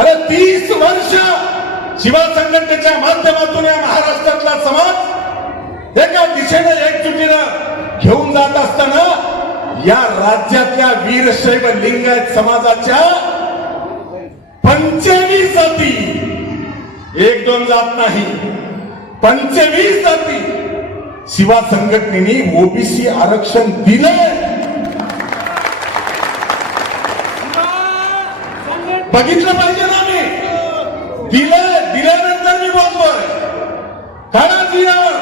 अरे तीस वर्ष शिवा संघटनेच्या माध्यमातून या महाराष्ट्रातला समाज एका दिशेने एकजुटीनं घेऊन जात असताना या राज्यातल्या वीरशैव लिंगायत समाजाच्या पंचवीस जाती एक दोन जात नाही पंचवीस जाती शिवा संघटनेने ओबीसी आरक्षण दिलंय बघितलं पाहिजे दिलं दिल्यानंतर मी बोलतोय कारण दिलं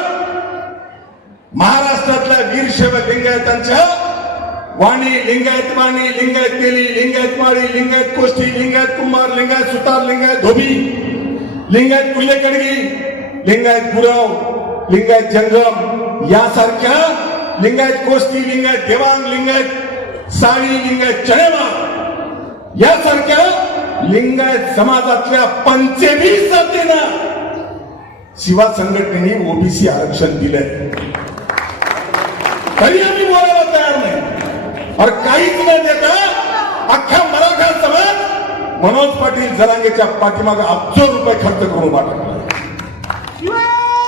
महाराष्ट्रातल्या वीर सेवक लिंगायतांच्या वाणी लिंगायत वाणी लिंगायत केली लिंगायत माळी लिंगायत कोष्टी लिंगायत कुंभार लिंगायत सुतार लिंगायत धोबी लिंगायत कुल्लेकडगी लिंगायत गुरव लिंगायत जंगम यासारख्या लिंगायत कोष्टी लिंगायत देवांग लिंगायत साडी लिंगायत चणेवा यासारख्या लिंगायत समाजातल्या पंचवीस जातीनं शिवा संघटनेने ओबीसी आरक्षण दिलंय तरी आम्ही बोलायला तयार नाही अरे काहीच नाही देता अख्ख्या मराठा समाज मनोज पाटील जरांगेच्या पाठीमागे अब्जो रुपये खर्च करून वाटत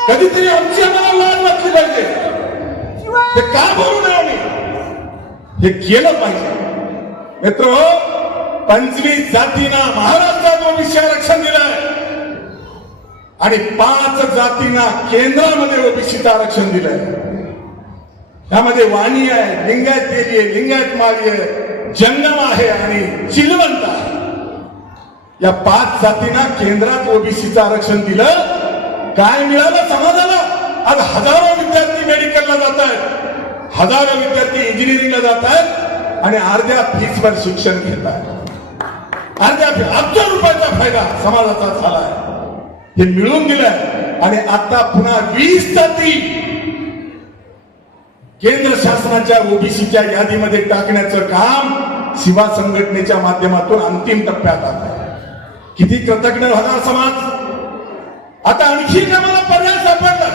कधीतरी आमची आम्हाला लाज वाटली पाहिजे ते का बोलू नये आम्ही हे केलं पाहिजे मित्र पंचवीस जातींना महाराष्ट्रात ओबीसी आरक्षण दिलंय आणि पाच जातींना केंद्रामध्ये ओबीसीचं आरक्षण दिलंय त्यामध्ये वाणी आहे लिंगायत देवी आहे लिंगायत माळी आहे जंगम आहे आणि चिलवंत आहे या पाच जातींना केंद्रात ओबीसीचं आरक्षण दिलं काय मिळालं समाजाला आज हजारो विद्यार्थी मेडिकलला जात आहेत हजारो विद्यार्थी इंजिनिअरिंगला जात आहेत आणि अर्ध्या फीसवर शिक्षण घेत आहेत अर्ध्या अब्ज रुपयाचा फायदा समाजाचा झालाय हे मिळून दिलंय आणि आता पुन्हा वीस जाती केंद्र शासनाच्या ओबीसीच्या यादीमध्ये टाकण्याचं काम शिवा संघटनेच्या माध्यमातून अंतिम टप्प्यात आलं किती कृतज्ञ झाला समाज आता आणखी कामाला पर्याय सापडला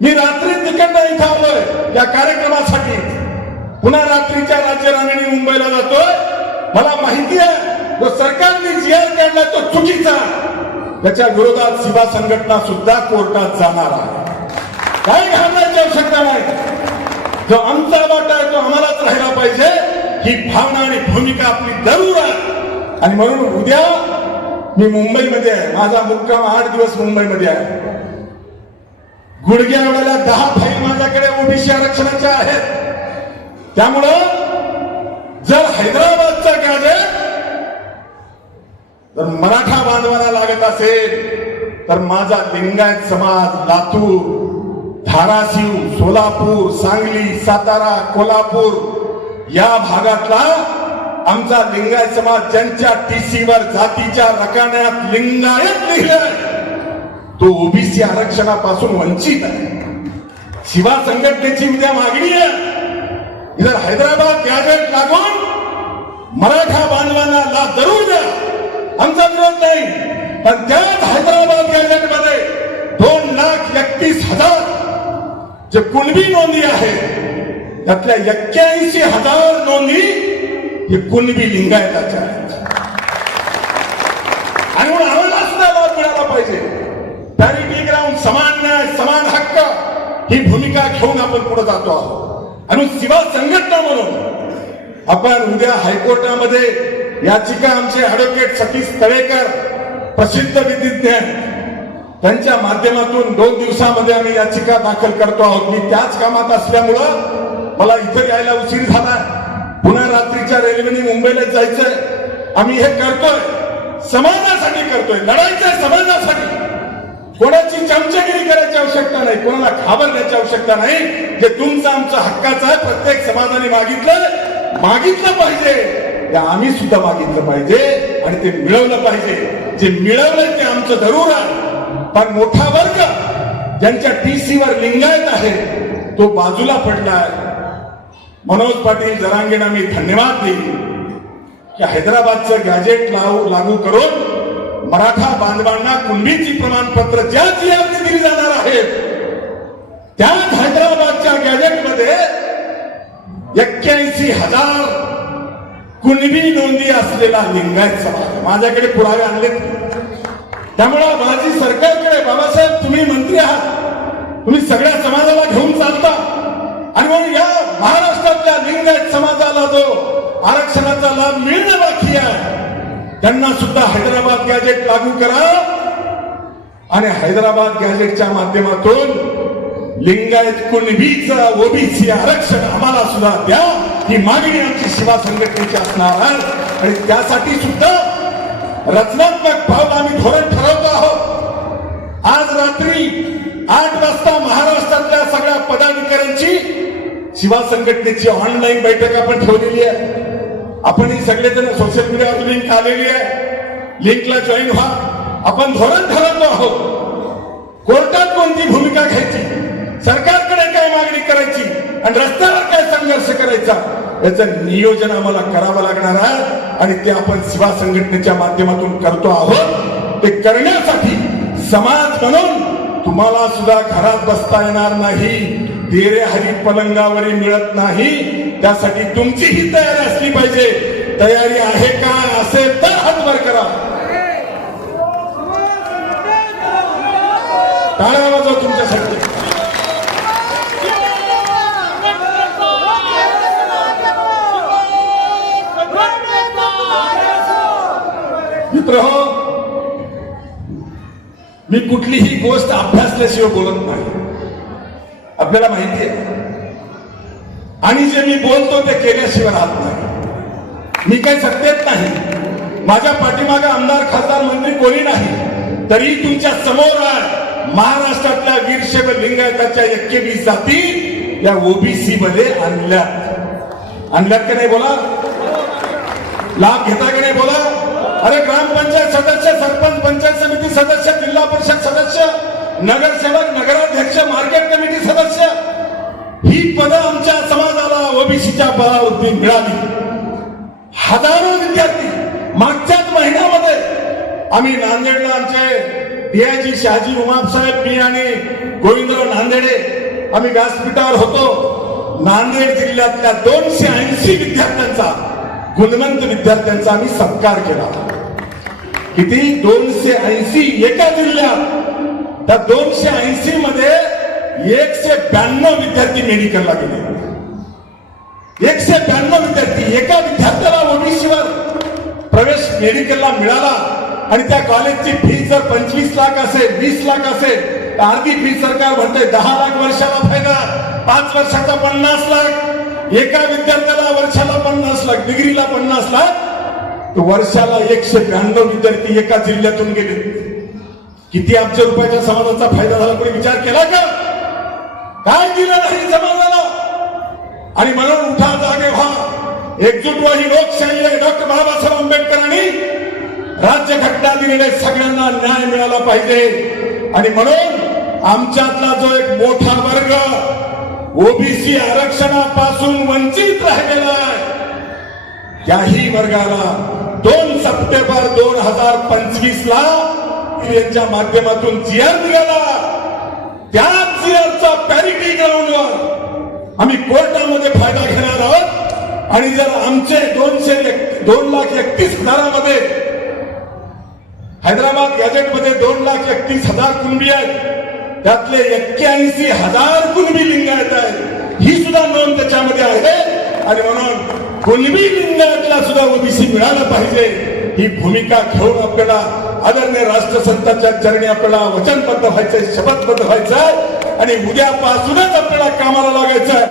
मी रात्री तिकडनं इथं आलोय या कार्यक्रमासाठी पुन्हा रात्रीच्या राज्य मुंबईला जातोय मला माहिती आहे जो सरकारने जी आय काढला तो चुकीचा त्याच्या विरोधात शिवा संघटना सुद्धा कोर्टात जाणार आहे काही घालण्याची आवश्यकता नाही जो आमचा वाटा आहे तो आम्हालाच राहिला पाहिजे ही भावना आणि भूमिका आपली जरूर आहे आणि म्हणून उद्या मी मुंबईमध्ये आहे माझा मुक्काम आठ दिवस मुंबईमध्ये आहे गुडघ्या वेळेला दहा फाईल माझ्याकडे ओबीसी आरक्षणाच्या आहेत त्यामुळं जर हैदराबादचा गॅजेट जर मराठा बांधवाला लागत असेल तर माझा लिंगायत समाज लातूर धाराशिव सोलापूर सांगली सातारा कोल्हापूर या भागातला आमचा लिंगायत समाज ज्यांच्या टीसीवर जातीच्या रकाण्यात लिंगायत लिहिलंय तो ओबीसी आरक्षणापासून वंचित आहे शिवा संघटनेची उद्या मागणी आहे इधर हैदराबाद गॅजेट लागून मराठा बांधवांना ला जरूर द्या आमचा विरोध नाही पण त्याच हैदराबाद गॅजेट मध्ये दोन लाख एकतीस हजार जे कुणबी नोंदी आहे त्यातल्या एक्क्याऐंशी हजार नोंदी हे कुणबी लिंगायताच्या आहेत आणि म्हणून आम्हाला सुद्धा लाभ मिळाला पाहिजे पॅरिटी ग्राउंड समान न्याय समान हक्क ही भूमिका घेऊन आपण पुढे जातो आहोत आणि सिवा संघटना म्हणून आपण उद्या हायकोर्टामध्ये याचिका आमचे ऍडव्होकेट सतीश तळेकर प्रसिद्ध विधीज्ञ त्यांच्या माध्यमातून दोन दिवसामध्ये आम्ही याचिका दाखल करतो आहोत मी त्याच कामात असल्यामुळं मला इथं यायला उशीर झाला पुन्हा रात्रीच्या रेल्वेने मुंबईला जायचंय आम्ही हे करतोय समाजासाठी करतोय लढायचंय समाज कोणाची चमचेगिरी करायची आवश्यकता नाही कोणाला द्यायची आवश्यकता नाही जे तुमचं आमचं हक्काचं प्रत्येक समाजाने मागितलं मागितलं पाहिजे ते आम्ही सुद्धा मागितलं पाहिजे आणि ते मिळवलं पाहिजे जे मिळवलं ते आमचं जरूर आहे पण मोठा वर्ग ज्यांच्या टी सीवर लिंगायत आहे तो बाजूला पडलाय मनोज पाटील जरांगीना मी धन्यवाद देईन की हैदराबादचं गॅजेट लावू लागू करून मराठा बांधवांना कुणबीची प्रमाणपत्र ज्या जियामध्ये दिली जाणार आहेत त्याच हैदराबादच्या गॅजेटमध्ये एक्क्याऐंशी हजार कुणबी नोंदी असलेला लिंगायत समाज माझ्याकडे पुरावे आणले त्यामुळं माझी सरकारकडे बाबासाहेब तुम्ही मंत्री आहात तुम्ही सगळ्या समाजाला घेऊन चालता आणि मग या महाराष्ट्रातल्या लिंगायत समाजाला जो आरक्षणाचा लाभ मिळणं बाकी आहे त्यांना सुद्धा हैदराबाद गॅजेट लागू करा आणि हैदराबाद गॅजेटच्या माध्यमातून लिंगायत कुणबीचा ओबीसी आरक्षण आम्हाला सुद्धा द्या ही मागणी आमची शिवा संघटनेची असणार आणि त्यासाठी सुद्धा रचनात्मक भाव आम्ही धोरण ठरवतो आहोत आज रात्री आठ वाजता महाराष्ट्रातल्या सगळ्या पदाधिकाऱ्यांची शिवा संघटनेची ऑनलाईन बैठक आपण ठेवलेली आहे आपण ही सगळेजण सोशल मीडियावर लिंक आलेली आहे लिंकला जॉईन व्हा आपण धोरण ठरवतो आहोत कोर्टात कोणती भूमिका घ्यायची सरकारकडे काय मागणी करायची आणि रस्त्यावर काय संघर्ष करायचा याचं नियोजन आम्हाला करावं लागणार आहे आणि ते आपण शिवा संघटनेच्या माध्यमातून करतो आहोत ते करण्यासाठी समाज म्हणून तुम्हाला सुद्धा घरात बसता येणार नाही तेरे हरी पलंगावरी मिळत नाही त्यासाठी ही तयारी असली पाहिजे तयारी आहे का असेल तर हातभार करा टाळ्या वाजवा तुमच्यासाठी मित्र हो मी कुठलीही गोष्ट अभ्यासल्याशिवाय बोलत नाही आपल्याला माहिती आहे आणि जे मी बोलतो ते केल्याशिवाय राहत नाही मी काही सत्तेत नाही माझ्या पाठीमागे आमदार खासदार मंत्री कोणी नाही तरी तुमच्या समोर आज महाराष्ट्रातल्या वीरशैव लिंगायताच्या एकेवीस जाती या ओबीसी मध्ये आणल्यात आणल्यात की नाही बोला लाभ घेता की नाही बोला अरे ग्रामपंचायत सदस्य सरपंच पंचायत समिती सदस्य जिल्हा परिषद सदस्य नगरसेवक नगराध्यक्ष मार्केट कमिटी सदस्य ही पद आमच्या समाज ओबीसीच्या बळावरती मिळाली हजारो विद्यार्थी मागच्याच महिन्यामध्ये आम्ही नांदेडला आमचे पियाजी शहाजी साहेब मी आणि गोविंदराव नांदेडे आम्ही व्यासपीठावर होतो नांदेड जिल्ह्यातल्या दोनशे ऐंशी विद्यार्थ्यांचा गुणवंत विद्यार्थ्यांचा आम्ही सत्कार केला किती दोनशे ऐंशी एका जिल्ह्यात त्या दोनशे ऐंशी मध्ये एकशे ब्याण्णव विद्यार्थी मेडिकलला गेले एकशे ब्याण्णव विद्यार्थी एका विद्यार्थ्याला ओबीसीवर प्रवेश मेडिकलला मिळाला आणि त्या कॉलेजची फी जर पंचवीस लाख असेल वीस लाख असेल तर अर्धी फी सरकार म्हणते दहा लाख वर्षाला फायदा पाच वर्षाचा पन्नास लाख एका विद्यार्थ्याला वर्षाला पन्नास लाख डिग्रीला पन्नास लाख वर्षाला एकशे ब्याण्णव विद्यार्थी एका जिल्ह्यातून गेले किती आमच्या रुपयाच्या समाजाचा फायदा झाला कोणी विचार केला का काय दिला नाही समाजाला आणि म्हणून उठा जागे व्हा एकजुट ही लोकशाही आहे डॉक्टर बाबासाहेब आंबेडकरांनी राज्य घटना दिलेले सगळ्यांना न्याय मिळाला पाहिजे आणि म्हणून आमच्यातला जो एक मोठा वर्ग ओबीसी आरक्षणापासून वंचित राहिलेला आहे त्याही वर्गाला दोन सप्टेंबर दोन हजार पंचवीस ला यांच्या माध्यमातून जीआर निघाला आम्ही कोर्टामध्ये फायदा घेणार आहोत आणि जर आमचे दोनशे दोन लाख एकतीस हजारामध्ये हैदराबाद गॅजेटमध्ये दोन लाख एकतीस हजार कुणबी आहेत त्यातले एक्क्याऐंशी हजार कुणबी लिंगायत आहेत ही सुद्धा नोंद त्याच्यामध्ये आहे आणि म्हणून कुणबी लिंगायतला सुद्धा ओबीसी मिळालं पाहिजे ही भूमिका घेऊन आपल्याला आदरणीय राष्ट्रसंतांच्या चरणी आपल्याला वचनबद्ध व्हायचंय शपथबद्ध व्हायचंय आणि उद्यापासूनच आपल्याला कामाला लागायचं